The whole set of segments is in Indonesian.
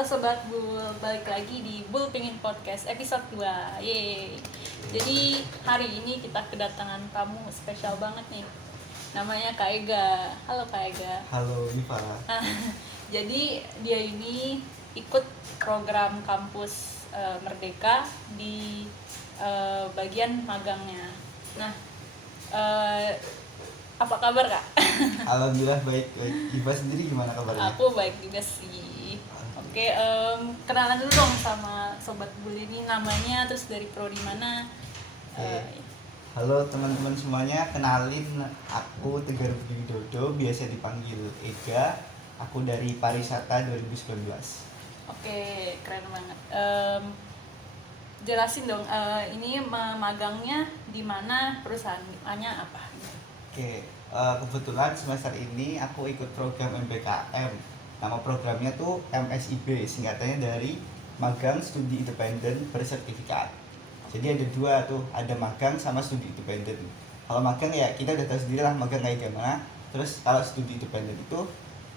Halo Sobat Bul, balik lagi di Bul Pingin Podcast episode 2. Yeay. Jadi hari ini kita kedatangan tamu spesial banget nih. Namanya Kak Ega. Halo Kak Ega. Halo Iva. Jadi dia ini ikut program kampus Merdeka di bagian magangnya. Nah, apa kabar Kak? Alhamdulillah baik. Iva sendiri gimana kabarnya? Aku baik juga sih. Oke, kenalan dulu dong sama Sobat Bul ini, namanya, terus dari prodi mana. Halo teman-teman semuanya, kenalin aku Tegar Budi Widodo, biasa dipanggil Ega. Aku dari Pariwisata 2019. Oke, keren banget. Jelasin dong, ini magangnya di mana, perusahaannya apa? Oke, kebetulan semester ini aku ikut program MBKM. Nama programnya tuh MSIB, singkatannya dari Magang Studi Independen Bersertifikat. Jadi ada dua tuh, ada magang sama studi independen. Kalau magang ya kita udah tahu sendiri lah magang kayak gimana. Terus kalau studi independen itu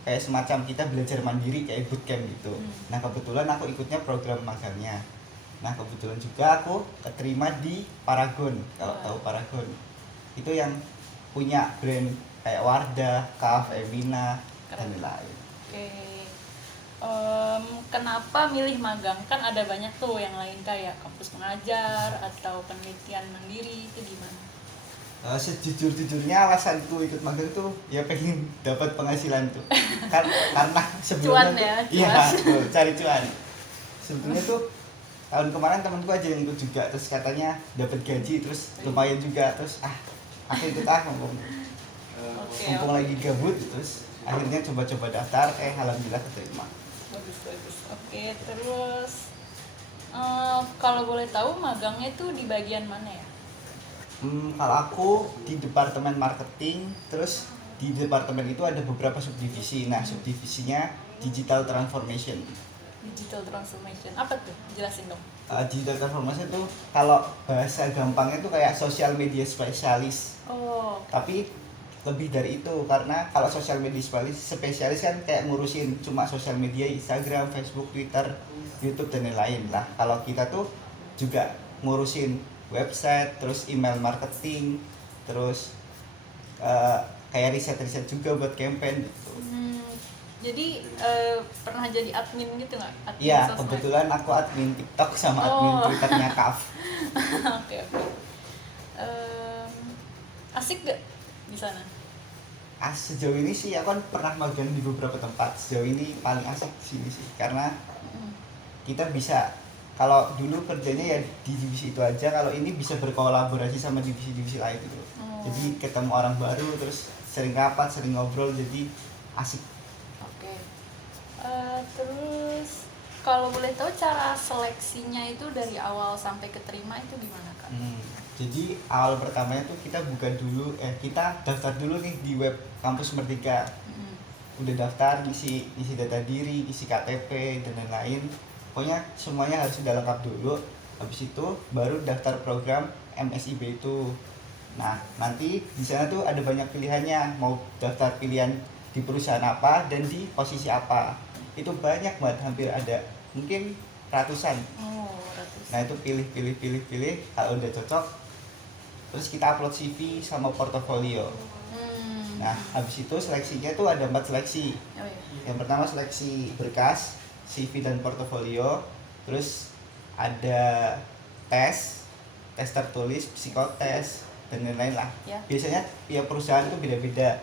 kayak semacam kita belajar mandiri kayak bootcamp gitu. Nah kebetulan aku ikutnya program magangnya. Nah kebetulan juga aku terima di Paragon. Kalau tahu Paragon itu yang punya brand kayak Wardah, Kaf, Emina, dan lain-lain. Oke. Kenapa milih magang? Kan ada banyak tuh yang lain kayak kampus mengajar atau penelitian mandiri, itu gimana? Sejujur-jujurnya alasanku ikut magang tuh ya pengen dapat penghasilan tuh. Karena Cuan sebelumnya ya, tuh, iya tuh, cari cuan. Sebetulnya tuh tahun kemarin temanku aja yang ikut juga, terus katanya dapat gaji, terus lumayan juga, terus aku ikut mumpung lagi gabut, terus akhirnya coba-coba daftar, alhamdulillah keterima. Bagus. Oke, terus kalau boleh tahu magangnya itu di bagian mana ya? Kalau aku di departemen marketing, terus di departemen itu ada beberapa subdivisi. Nah, subdivisinya digital transformation. Digital transformation, apa tuh? Jelasin dong. Digital transformation itu kalau bahasa gampangnya itu kayak social media spesialis. Oh. Tapi lebih dari itu, karena kalau social media spesialis kan kayak ngurusin cuma sosial media, Instagram, Facebook, Twitter, YouTube dan lain-lain lah. Kalau kita tuh juga ngurusin website, terus email marketing, terus kayak riset-riset juga buat campaign gitu. Jadi pernah jadi admin gitu nggak? Iya, kebetulan aku admin TikTok sama admin Twitternya Kaf. Oke. Asik gak di sana? Sejauh ini sih aku kan pernah magang di beberapa tempat. Sejauh ini paling asik di sini sih, karena kita bisa, kalau dulu kerjanya ya di divisi itu aja, kalau ini bisa berkolaborasi sama divisi-divisi lain gitu. Jadi ketemu orang baru, terus sering rapat, sering ngobrol, jadi asik. Oke. Terus kalau boleh tahu cara seleksinya itu dari awal sampai keterima itu gimana Kak? Jadi awal pertamanya tuh kita kita daftar dulu nih di web kampus Merdeka. Udah daftar, isi data diri, isi KTP dan lain-lain. Pokoknya semuanya harus sudah lengkap dulu. Habis itu baru daftar program MSIB itu. Nah, nanti di sana tuh ada banyak pilihannya, mau daftar pilihan di perusahaan apa dan di posisi apa. Itu banyak banget, hampir ada mungkin ratusan. Nah, itu pilih. Kalau udah cocok, terus kita upload CV sama portofolio. Nah, habis itu seleksinya tuh ada 4 seleksi. Yang pertama seleksi berkas, CV dan portofolio. Terus ada tes tertulis, psikotes dan lain-lain lah. Biasanya tiap perusahaan tuh beda-beda.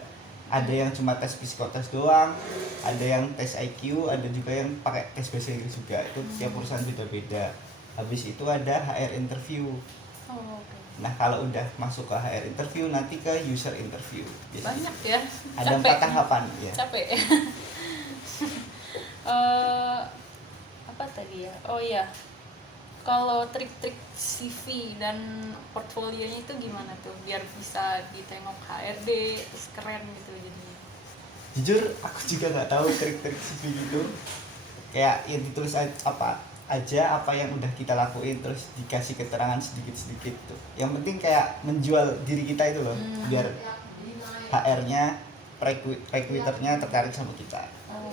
Ada yang cuma tes psikotes doang, ada yang tes IQ, ada juga yang pakai tes bahasa Inggris juga. Itu tiap perusahaan beda-beda. Habis itu ada HR interview. Nah, kalau udah masuk ke HR interview, nanti ke user interview. Biasanya. Banyak ya. Ada 4 tahapan ya. Capek. Apa tadi ya? Oh iya. Kalau trik-trik CV dan portfolionya itu gimana tuh biar bisa ditengok HRD terus keren gitu jadinya? Jujur aku juga nggak tahu trik-trik CV gitu. Kayak yang ditulis apa yang udah kita lakuin, terus dikasih keterangan sedikit-sedikit tuh. Yang penting kayak menjual diri kita itu loh, biar HR-nya recruiternya tertarik sama kita. Oh,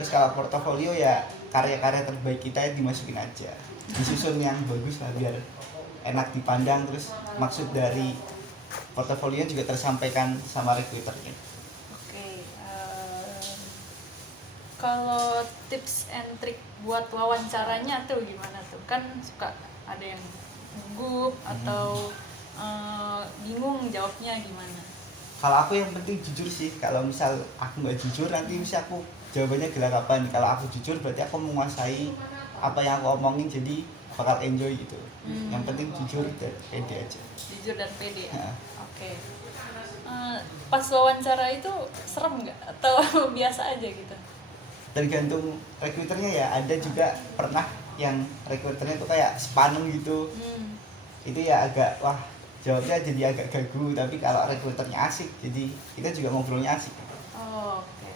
Terus kalau portofolio ya karya-karya terbaik kita ya dimasukin aja, disusun yang bagus lah biar enak dipandang, terus maksud dari portofolio juga tersampaikan sama recruiternya. oke. Kalau tips and trick buat wawancaranya tuh gimana tuh? Kan suka ada yang gugup atau bingung jawabnya gimana? Kalau aku yang penting jujur sih. Kalau misal aku nggak jujur nanti mesti aku jawabannya gelagapan. Kalau aku jujur berarti aku menguasai apa yang aku omongin, jadi bakal enjoy gitu. Yang penting jujur dan pede aja. Jujur dan pede ya? Nah, Oke. Pas wawancara itu serem nggak? Atau biasa aja gitu? tergantung rekruternya ya. Ada juga pernah yang rekruternya tuh kayak sepaneng gitu. Itu ya agak wah, jawabnya jadi agak gagu. Tapi kalau rekruternya asik, jadi kita juga ngobrolnya asik. Oh, oke.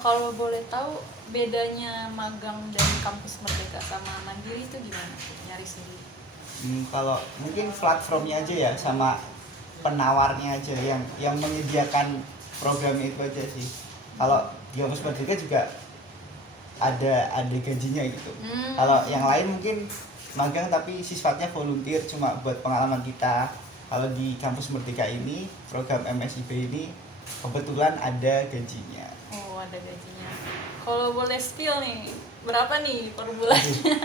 Kalau boleh tahu bedanya magang dari kampus Merdeka sama Mandiri itu gimana tuh? Nyari sendiri. Kalau mungkin platformnya aja ya, sama penawarnya aja yang menyediakan program itu aja sih. Kalau di kampus Merdeka juga ada gajinya gitu. Kalau yang lain mungkin magang tapi sifatnya volunteer, cuma buat pengalaman kita. Kalau di kampus Merdeka ini, program MSIP ini kebetulan ada gajinya. Oh, ada gajinya. Kalau boleh spill nih, berapa nih per bulannya?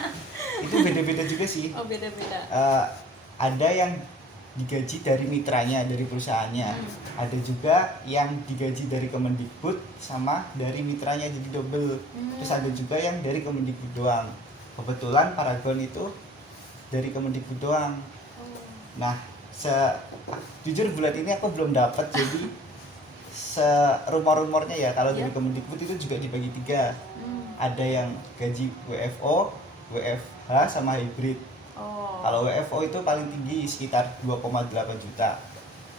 Itu beda-beda juga sih. Oh, beda-beda. Ada yang digaji dari mitranya, dari perusahaannya. Ada juga yang digaji dari Kemendikbud sama dari mitranya, jadi double. Terus ada juga yang dari Kemendikbud doang. Kebetulan Paragon itu dari Kemendikbud doang. Nah, jujur bulan ini aku belum dapat, jadi rumor-rumornya ya kalau dari Kemendikbud itu juga dibagi 3. Ada yang gaji WFO, WFH sama hybrid. Kalau WFO itu paling tinggi sekitar 2,8 juta.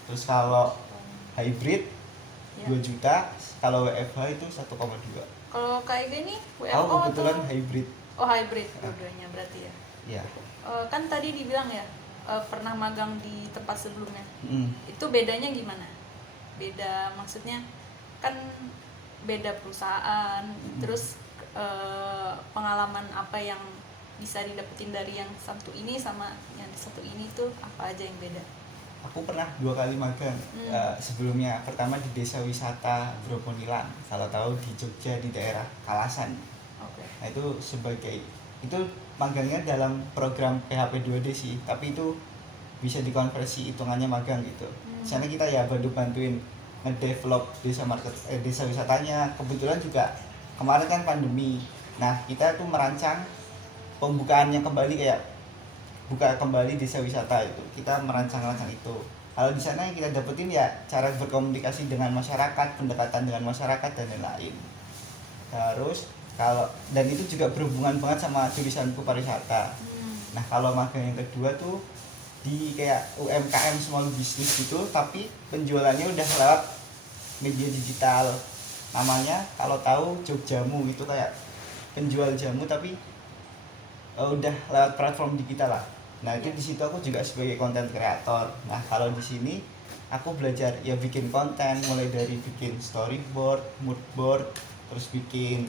Terus kalau hybrid 2 juta, kalau WFH itu 1,2. Kalau KIB nih WFO Aku kebetulan atau hybrid. Oh, hybrid dua-duanya berarti ya. Iya. Kan tadi dibilang ya pernah magang di tempat sebelumnya. Mm. Itu bedanya gimana? Beda maksudnya kan beda perusahaan, terus pengalaman apa yang bisa didapetin dari yang satu ini sama yang satu ini tuh apa aja yang beda? Aku pernah 2 kali magang. Sebelumnya pertama di desa wisata Bromonilan, kalau tahu di Jogja di daerah Kalasan. Oke. Nah itu magangnya dalam program PHP 2D sih, tapi itu bisa dikonversi hitungannya magang gitu. Di sana kita ya bantuin ngedevelop desa wisatanya. Kebetulan juga kemarin kan pandemi. Nah, kita tuh merancang pembukaannya kembali, kayak buka kembali desa wisata itu. Kita merancang-rancang itu. Kalau di sana yang kita dapetin ya cara berkomunikasi dengan masyarakat, pendekatan dengan masyarakat dan lain-lain. Terus dan itu juga berhubungan banget sama jurusanku pariwisata. Nah, kalau magang yang kedua tuh di kayak UMKM small business gitu, tapi penjualannya udah lewat media digital. Namanya kalau tahu Jogjamu, itu kayak penjual jamu tapi udah lewat platform digital lah. Nah, itu di situ aku juga sebagai content creator. Nah, kalau di sini aku belajar ya bikin konten, mulai dari bikin storyboard, mood board, terus bikin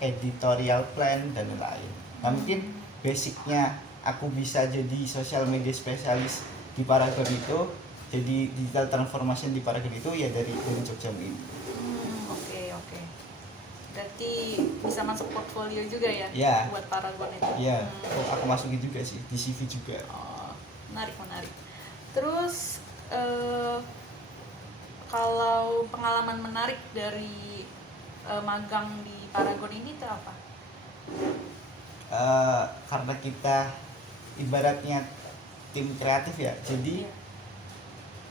editorial plan dan lain-lain. Nah, mungkin basicnya aku bisa jadi social media spesialis di Paragon itu, jadi digital transformation di Paragon itu ya dari Jogja ini. Oke. Berarti bisa masuk portfolio juga ya? Ya. Buat Paragon itu? Iya, aku masukin juga sih, di CV juga. Menarik. Terus kalau pengalaman menarik dari magang di Paragon ini itu apa? Karena kita ibaratnya tim kreatif ya, jadi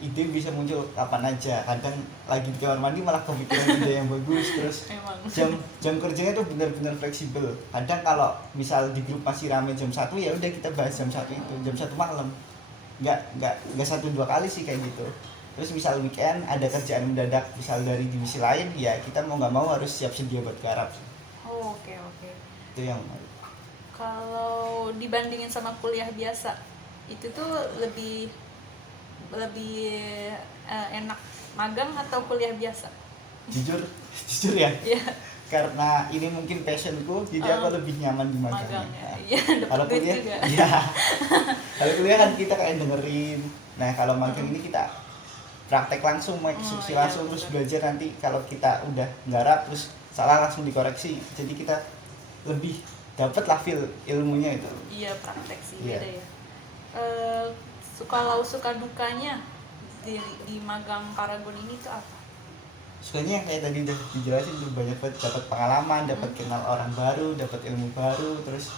ide bisa muncul kapan aja. Kadang lagi di kamar mandi malah kepikiran ide yang bagus. Terus jam kerjanya tuh benar-benar fleksibel. Kadang kalau misal di grup masih rame jam 1, ya udah kita bahas jam 1 itu, jam 1 malam. Nggak 1-2 kali sih kayak gitu. Terus misal weekend ada kerjaan mendadak misal dari divisi lain, ya kita mau nggak mau harus siap sedia buat garap. Oke. Itu yang kalau dibandingin sama kuliah biasa, itu tuh lebih enak magang atau kuliah biasa? Jujur ya, Iya. karena ini mungkin passionku, jadi aku lebih nyaman di Magang magangnya. ya. Iya, Kalau dapat duit kuliah, juga. iya. Kalau kuliah kan kita kayak dengerin. Nah kalau magang ini kita praktek langsung, eksekusi iya, langsung, terus betul. belajar nanti kalau kita udah nggarap terus salah langsung dikoreksi. Jadi kita lebih dapat lah feel ilmunya itu. Iya, praktek sih Iya. beda ya. Suka dukanya di magang Paragon ini tuh apa? Sukanya yang kayak tadi udah dijelasin tuh, banyak banget dapat pengalaman, dapat kenal orang baru, dapat ilmu baru, terus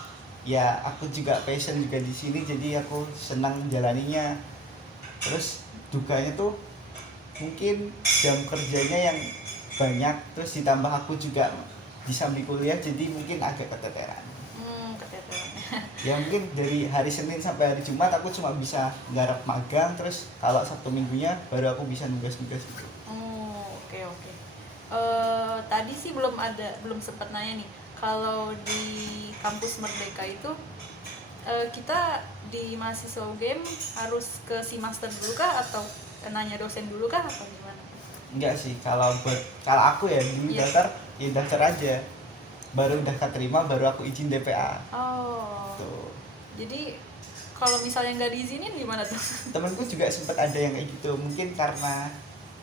ya aku juga passion juga di sini, jadi aku senang jalaninya. Terus dukanya tuh mungkin jam kerjanya yang banyak, terus ditambah aku juga di samping kuliah, jadi mungkin agak keteteran. Keteteran. Ya mungkin dari hari Senin sampai hari Jumat aku cuma bisa garap magang, terus kalau Sabtu Minggunya baru aku bisa nugas-nugas gitu. Oke. Tadi sih belum sempat nanya nih. Kalau di kampus Merdeka itu kita di mahasiswa UGM harus ke Simaster dulu kah atau nanya dosen dulu kah atau gimana? Enggak sih, kalau aku ya dulu Iya. daftar aja. Baru udah keterima baru aku izin DPA. Oh. Tuh. Jadi kalau misalnya nggak diizinin gimana tuh? Temenku juga sempat ada yang kayak gitu, mungkin karena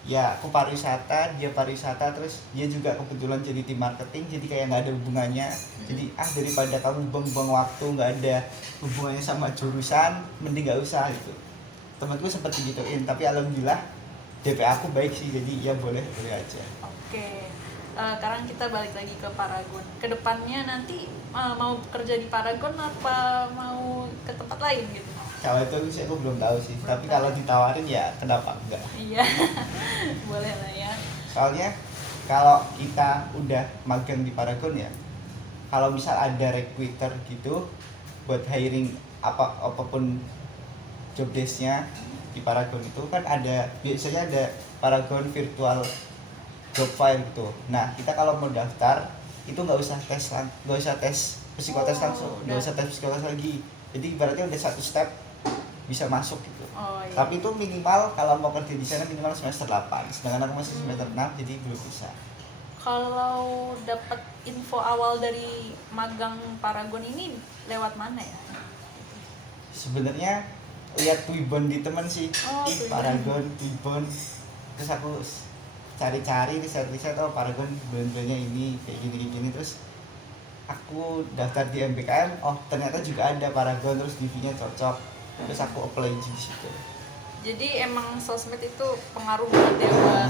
ya aku pariwisata, dia pariwisata, terus dia juga kebetulan jadi tim marketing, jadi kayak nggak ada hubungannya. Jadi daripada kamu buang-buang waktu nggak ada hubungannya sama jurusan, mending nggak usah gitu. Temanku sempat digituin, tapi alhamdulillah DPA aku baik sih, jadi ya boleh aja. Oke. Sekarang kita balik lagi ke Paragon. Kedepannya nanti mau kerja di Paragon apa mau ke tempat lain gitu? Kalau itu sih aku belum tahu sih, tapi kalau ditawarin ya kenapa enggak. Iya, boleh lah ya. Soalnya kalau kita udah magang di Paragon ya, kalau misal ada recruiter gitu buat hiring apapun job desk-nya di Paragon itu kan biasanya ada Paragon virtual job file gitu. Nah kita kalau mau daftar itu nggak usah tes psikotes langsung, nggak usah tes psikotes lagi. Jadi ibaratnya udah satu step bisa masuk gitu. Iya. Tapi itu minimal kalau mau kerja di sana minimal semester 8. Sedangkan aku masih semester 6 jadi belum bisa. Kalau dapat info awal dari magang Paragon ini lewat mana ya? Sebenarnya lihat Twibbon di teman sih. Twibbon. Paragon, Twibbon. Terus aku cari-cari riset-riset, Paragon bulan-bulannya ini kayak gini terus aku daftar di MBKM, ternyata juga ada Paragon, terus DV-nya cocok. Terus aku apply di situ. Jadi emang sosmed itu pengaruh banget ya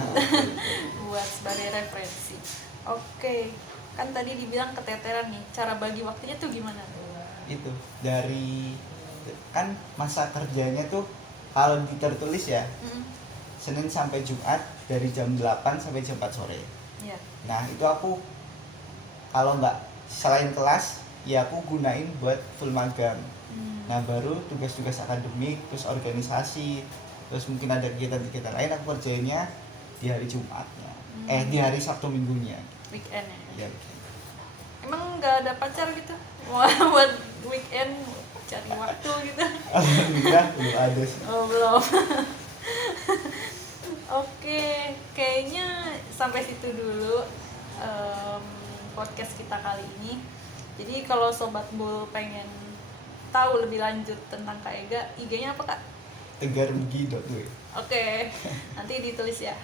buat sebagai referensi. Oke, kan tadi dibilang keteteran nih. Cara bagi waktunya tuh gimana? Itu dari kan masa kerjanya tuh kalau tertulis ya Senin sampai Jumat dari jam 8 sampai jam 4 sore. Iya. Nah itu aku kalau nggak selain kelas ya aku gunain buat full magang. Nah baru tugas-tugas akademik, terus organisasi, terus mungkin ada kegiatan-kegiatan lain aku kerjainnya di hari Jumatnya, di hari Sabtu Minggunya. Weekend ya? Ya. Emang nggak ada pacar gitu? Buat weekend cari waktu gitu? Alhamdulillah belum ada sih. Belum. Oke, kayaknya sampai situ dulu podcast kita kali ini. Jadi kalau Sobat Bull pengen tahu lebih lanjut tentang Kak Ega, IG-nya apa Kak? tegarmugi.we. Oke, nanti ditulis ya.